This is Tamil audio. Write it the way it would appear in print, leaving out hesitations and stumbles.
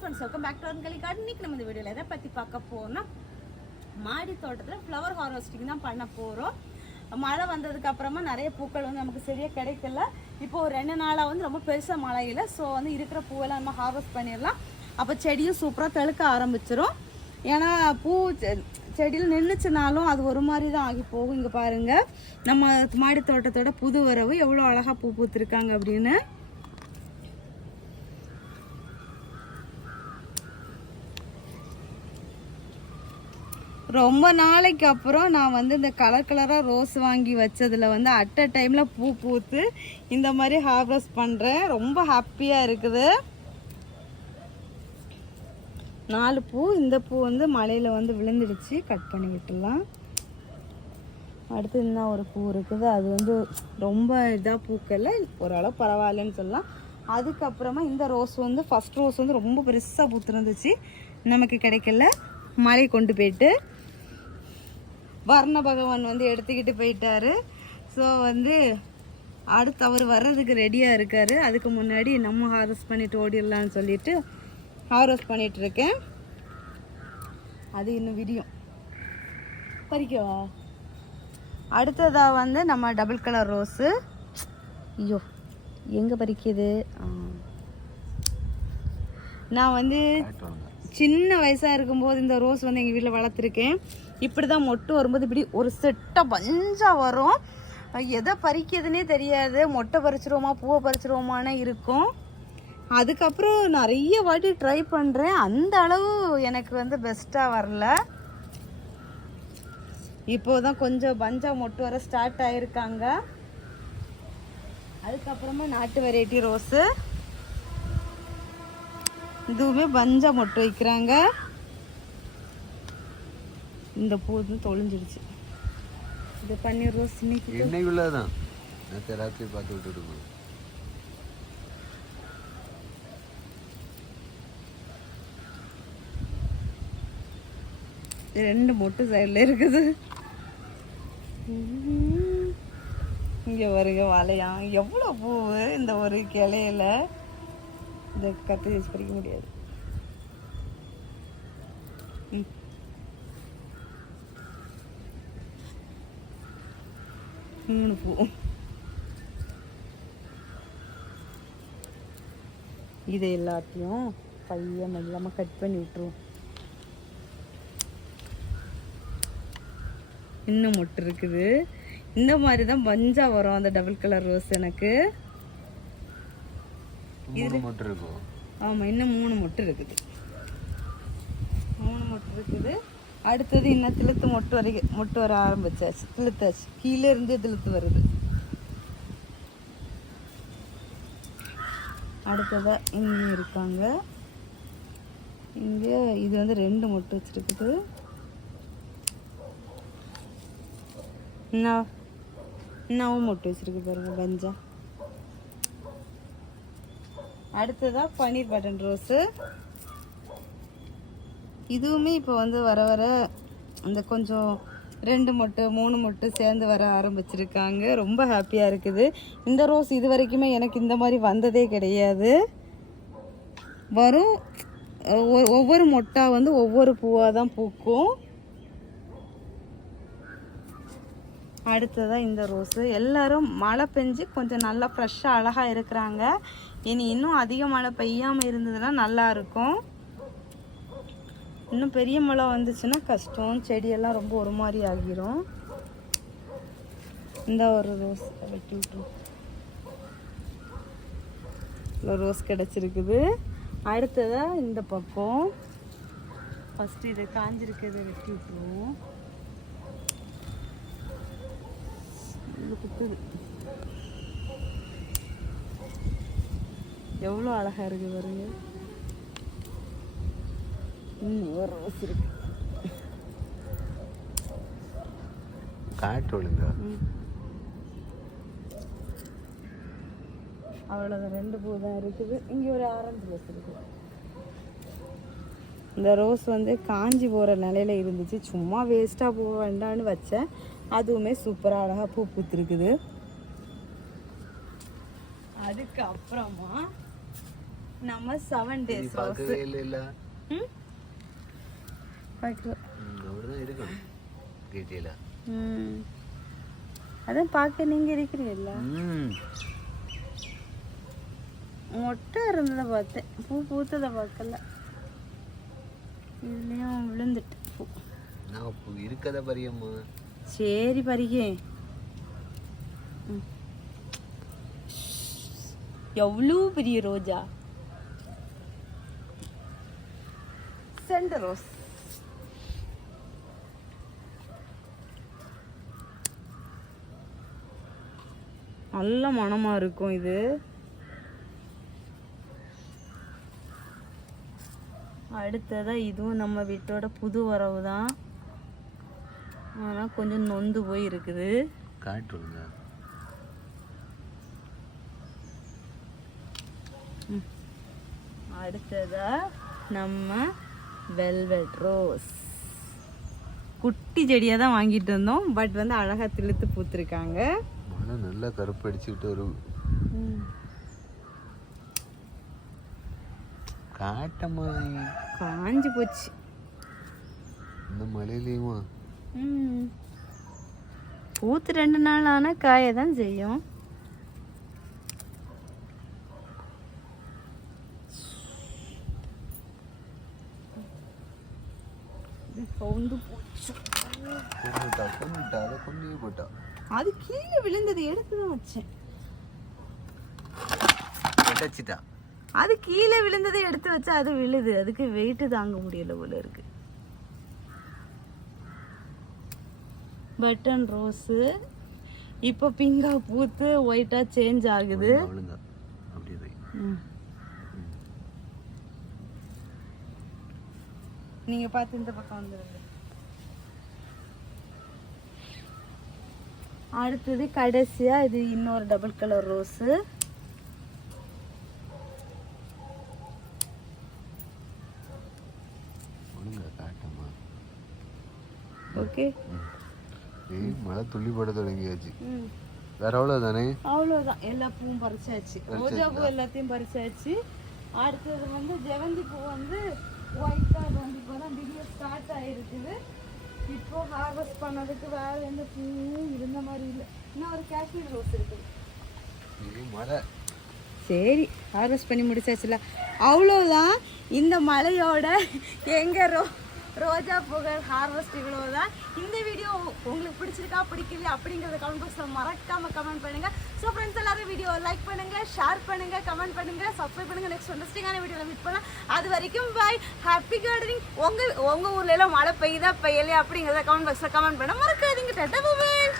ஃப்ரெண்ட்ஸ், வெல்கம் பேக் டு அன்கலி கார்டன். இன்னைக்கு நம்ம இந்த வீடியோவில் எதை பற்றி பார்க்க போறோம்னா, மாடி தோட்டத்தில் ஃப்ளவர் ஹார்வெஸ்டிங் தான் பண்ண போகிறோம். மழை வந்ததுக்கு அப்புறமா நிறைய பூக்கள் வந்து நமக்கு சரியாக கிடைக்கல. இப்போ ஒரு 2 நாளாக வந்து ரொம்ப பெருசாக மழை இல்லை. ஸோ வந்து இருக்கிற பூவெல்லாம் நம்ம ஹார்வெஸ்ட் பண்ணிடலாம். அப்போ செடியும் சூப்பராக தெளுக்க ஆரம்பிச்சிரும். ஏன்னா பூ செடியில் நின்றுச்சுனாலும் அது ஒரு மாதிரி தான் ஆகி போகும். இங்கே பாருங்கள், நம்ம மாடி தோட்டத்தோட புது வரவு எவ்வளோ அழகாக பூ பூத்துருக்காங்க அப்படின்னு. ரொம்ப நாளைக்கு அப்புறம் நான் வந்து இந்த கலர் கலராக ரோஸ் வாங்கி வச்சதில் வந்து அட் அ டைமில் பூ பூத்து இந்த மாதிரி ஹார்வெஸ்ட் பண்ணுறேன். ரொம்ப ஹாப்பியாக இருக்குது. 4 பூ. இந்த பூ வந்து மலையில் வந்து விழுந்துடுச்சு, கட் பண்ணி விட்டுடலாம். அடுத்து இன்னும் ஒரு பூ இருக்குது, அது வந்து ரொம்ப இதாக பூக்கல, ஓரளவு பரவாயில்லன்னு சொல்லலாம். அதுக்கப்புறமா இந்த ரோஸ் வந்து ஃபஸ்ட் ரோஸ் வந்து ரொம்ப பெருசாக பூத்துருந்துச்சு, நமக்கு கிடைக்கல, மழை கொண்டு போயிட்டு வர்ண பகவான் வந்து எடுத்துக்கிட்டு போயிட்டாரு. ஸோ வந்து அடுத்து அவர் வர்றதுக்கு ரெடியாக இருக்கார். அதுக்கு முன்னாடி நம்ம ஹார்வெஸ்ட் பண்ணிட்டு ஓடிடலான்னு சொல்லிட்டு ஹார்வெஸ்ட் பண்ணிகிட்ருக்கேன். அது இன்னும் விடியும். பறிக்கவா? அடுத்ததாக வந்து நம்ம டபுள் கலர் ரோஸு. ஐயோ, எங்கே பறிக்குது? நான் வந்து சின்ன வயசாக இருக்கும்போது இந்த ரோஸ் வந்து எங்கள் வீட்டில் வளர்த்துருக்கேன். இப்படி தான் மொட்டு வரும்போது இப்படி ஒரு செட்டாக பஞ்சாக வரும். எதை பறிக்கிறதுனே தெரியாது. மொட்டை பறிச்சிருவோமா பூவை பறிச்சிருவோமானே இருக்கும். அதுக்கப்புறம் நிறைய வாட்டி ட்ரை பண்ணுறேன், அந்த அளவு எனக்கு வந்து பெஸ்ட்டாக வரல. இப்போது தான் கொஞ்சம் பஞ்சா மொட்டு வர ஸ்டார்ட் ஆகிருக்காங்க. அதுக்கப்புறமா நாட்டு வெரைட்டி ரோஸு, இதுவுமே பஞ்சா மொட்டு வைக்கிறாங்க. இந்த பூ வந்து தொலைஞ்சிடுச்சு. இது பன்னீர் ரோஸ் இன்னைக்குள்ளதான் ராத்திரி பார்த்து விட்டுட்டு 2 மொட்டு சைடில் இருக்குது. இங்கே வருங்க வளையா, எவ்வளோ பூ இந்த ஒரு கிளையில. இதை கத்தி வச்சு பறிக்க முடியாது. மூணு பூ. இதை எல்லாத்தையும் பையன் இல்லாமல் கட் பண்ணி விட்டுருவோம். இன்னும் மொட்டு இருக்குது. இந்த மாதிரி தான் பஞ்சா வரும் அந்த டபுள் கலர் ரோஸ். எனக்கு ஆமாம், இன்னும் 3 மொட்டு இருக்குது. 3 மொட்டு இருக்குது. அடுத்தது இன்னும் திழுத்து மொட்டு வர ஆரம்பிச்சாச்சு. திழுத்தாச்சு, கீழே இருந்து திழுத்து வருது. அடுத்ததாக இங்கே இருக்காங்க. இங்கே இது வந்து 2 மொட்டு வச்சுருக்குது. இன்னும் மொட்டு வச்சுருக்கு பாருங்க பஞ்சா. அடுத்ததாக பன்னீர் பட்டன் ரோஸு. இதுவுமே இப்போ வந்து வர வர அந்த கொஞ்சம் 2 மொட்டு 3 மொட்டு சேர்ந்து வர ஆரம்பிச்சிருக்காங்க. ரொம்ப ஹாப்பியாக இருக்குது. இந்த ரோஸ் இது வரைக்குமே எனக்கு இந்த மாதிரி வந்ததே கிடையாது. வரும் ஒவ்வொரு மொட்டா வந்து ஒவ்வொரு பூவாக தான் பூக்கும். அடுத்ததாக இந்த ரோஸு. எல்லோரும் மழை பெஞ்சு கொஞ்சம் நல்லா ஃப்ரெஷ்ஷாக அழகாக இருக்கிறாங்க. இனி இன்னும் அதிக மழை பெய்யாமல் இருந்ததுன்னா நல்லாயிருக்கும். இன்னும் பெரிய மழை வந்துச்சுன்னா கஷ்டம், செடியெல்லாம் ரொம்ப ஒரு மாதிரி ஆகிரும். இந்த ஒரு ரோஸ் வெட்டி விட்டுரும். இவ்வளோ ரோஸ் கிடச்சிருக்குது. அடுத்ததாக இந்த பக்கம் ஃபஸ்ட்டு இதை காஞ்சிருக்கிறத வெட்டி விட்டுருவோம். இது குத்துது. எவ்வளோ அழகாக இருக்குது பாருங்க. ஒரு ரோஸ் இருக்கு. அவ்வளோதான், 2 பூ தான் இருக்குது. இங்கே ஒரு ஆரஞ்சு ரோஸ் இருக்குது. இந்த ரோஸ் வந்து காஞ்சி போகிற நிலையில இருந்துச்சு, சும்மா வேஸ்ட்டாக போக வேண்டான்னு வச்சேன். அதுவுமே சூப்பராக அழகாக பூ பூத்துருக்குது. அதுக்கப்புறமா நம்ம 7 நீ days ரோஸ். பார்க்கவே இல்ல பார்க்கல. அப்படிதான் இருக்கணும் டீட்டெயிலா. அதான் பார்க்க நீங்க இருக்கிறீல்ல. மொட்டை இருந்ததை பார்த்தேன், பூ பூத்ததை பார்க்கல. இதுலயும் விழுந்துட்டு பூ. நான் பூ இருக்கத பரியம்மா. சரி பறிகே. எவ்வளோ பெரிய ரோஜா. Centre rose. நல்ல மணமா இருக்கும் இது. அடுத்ததா இதுவும் நம்ம வீட்டோட புது வரவு தான். ஆனா கொஞ்சம் நொந்து போய் இருக்குது. காட்டுங்க. அடுத்ததா நம்ம வெல்வெட் ரோஸ். குட்டி செடியா தான் வாங்கிட்டு வந்தோம், பட் வந்து அழகா திழுத்து பூத்திருக்காங்க. மழை நல்லா கருப்பு அடிச்சுக்கிட்டு வரும். காட்டமா காஞ்சி போச்சு இந்த மழையிலையுமா. பூத்து 2 நாள் ஆனா காய தான் செய்யும். அது கீழே விழுந்தது எடுத்துதான் வச்சேன். அது கீழே விழுந்ததை எடுத்து வச்சா அது விழுது. அதுக்கு வெயிட் தாங்க முடியல போல இருக்கு. பட்டன் ரோஸ் இப்போ பிங்கா பூத்து ஒயிட்டா சேஞ்ச் ஆகுது. நீங்க பார்த்து இந்த பக்கம் வந்துருங்க. அடுத்தது கடைசியா இது இன்னொரு டபுள் கலர் ரோஸ். ஓகே, மழை துள்ளி போட தொடங்கியாச்சு. வேற அவ்வளவுதானே? அவ்வளவுதான். எல்லா பூவும் பறிச்சாச்சு. ரோஜா பூ எல்லாத்தையும் பறிச்சாச்சு. அடுத்தது வந்து ஜெவந்தி பூ வந்து ஒயிட்டா வந்து இப்போதான் வீடியோ ஸ்டார்ட் ஆயிருக்குது. இப்போ ஹார்வெஸ்ட் பண்ணதுக்கு வேற எந்த பூவும் இருந்த மாதிரி இல்லை. இன்னும் ஒரு காஷ்மீர் ரோஸ் இருக்குது. சரி, ஹார்வெஸ்ட் பண்ணி முடிச்சாச்சுல. அவ்வளோதான். இந்த மழையோட எங்க ரோஜா பூக்கள் ஹார்வெஸ்ட் இவ்வளோதான். இந்த வீடியோ உங்களுக்கு பிடிச்சிருக்கா பிடிக்கலையா அப்படிங்கிறத கமெண்ட் பாக்ஸில் மறக்காம கமெண்ட் பண்ணுங்க. ஸோ ஃப்ரெண்ட்ஸ் எல்லாரும் வீடியோ லைக் பண்ணுங்க, ஷேர் பண்ணுங்க, கமெண்ட் பண்ணுங்க, சப்ஸ்கிரைப் பண்ணுங்க. நெக்ஸ்ட் இன்ட்ரெஸ்டிங்கான வீடியோவில் மீட் பண்ணலாம். அது வரைக்கும் பாய், ஹாப்பி கார்டனிங். உங்க ஊர்ல எல்லாம் மழை பெய்யுதா பெய்யலையா அப்படிங்கிறத கமெண்ட் பாக்ஸில் கமெண்ட் பண்ண மறக்காதீங்க. டாடா பாய்.